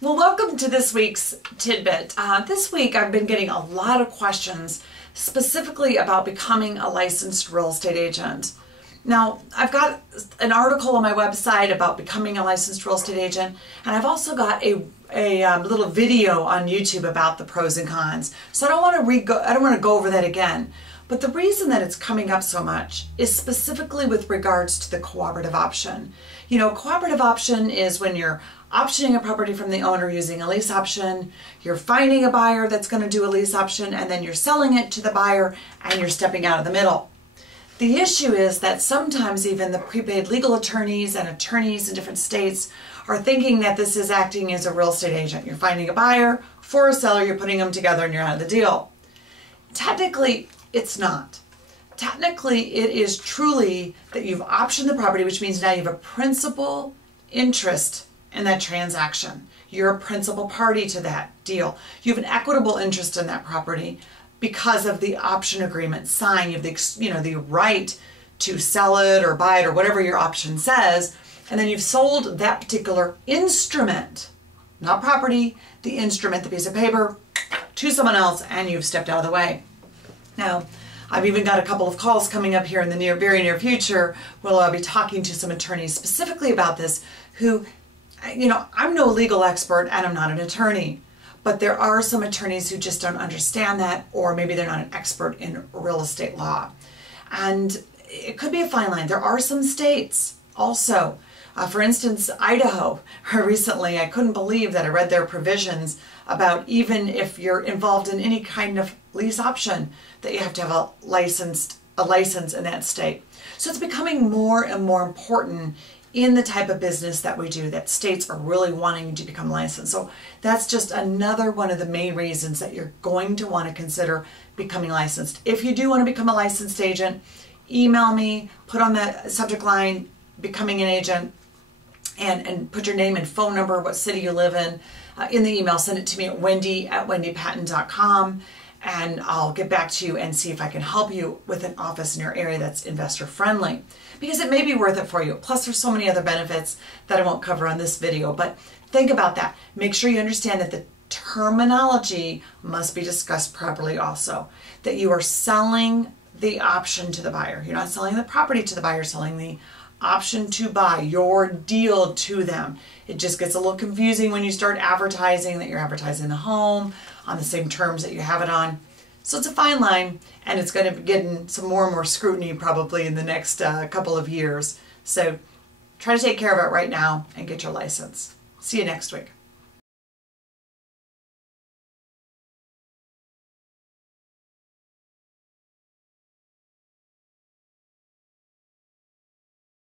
Well, welcome to this week's tidbit. This week I've been getting a lot of questions specifically about becoming a licensed real estate agent. Now, I've got an article on my website about becoming a licensed real estate agent, and I've also got a little video on YouTube about the pros and cons. So I don't want to go over that again. But the reason that it's coming up so much is specifically with regards to the cooperative option. You know, cooperative option is when you're optioning a property from the owner using a lease option, you're finding a buyer that's going to do a lease option, and then you're selling it to the buyer and you're stepping out of the middle. The issue is that sometimes even the prepaid legal attorneys and attorneys in different states are thinking that this is acting as a real estate agent. You're finding a buyer for a seller, you're putting them together, and you're out of the deal. Technically, it's not. Technically, it is truly that you've optioned the property, which means now you have a principal interest in that transaction. You're a principal party to that deal. You have an equitable interest in that property because of the option agreement signed. You have the right to sell it or buy it or whatever your option says, and then you've sold that particular instrument, not property, the instrument, the piece of paper, to someone else, and you've stepped out of the way. Now, I've even got a couple of calls coming up here in the very near future where I'll be talking to some attorneys specifically about this who, I'm no legal expert and I'm not an attorney, but there are some attorneys who just don't understand that, or maybe they're not an expert in real estate law. And it could be a fine line. There are some states also. For instance, Idaho, recently, I couldn't believe that I read their provisions about even if you're involved in any kind of lease option, that you have to have a license in that state. So it's becoming more and more important in the type of business that we do, that states are really wanting to become licensed. So that's just another one of the main reasons that you're going to want to consider becoming licensed. If you do want to become a licensed agent, email me, put on the subject line, becoming an agent, and put your name and phone number, what city you live in the email. Send it to me at wendy@wendypatton.com, and I'll get back to you and see if I can help you with an office in your area that's investor friendly, because it may be worth it for you. Plus, there's so many other benefits that I won't cover on this video, but think about that. Make sure you understand that the terminology must be discussed properly also, that you are selling the option to the buyer. You're not selling the property to the buyer, you're selling the option to buy, your deal to them. It just gets a little confusing when you start advertising that you're advertising the home on the same terms that you have it on. So it's a fine line, and it's going to be getting some more and more scrutiny probably in the next couple of years. So try to take care of it right now and get your license. See you next week.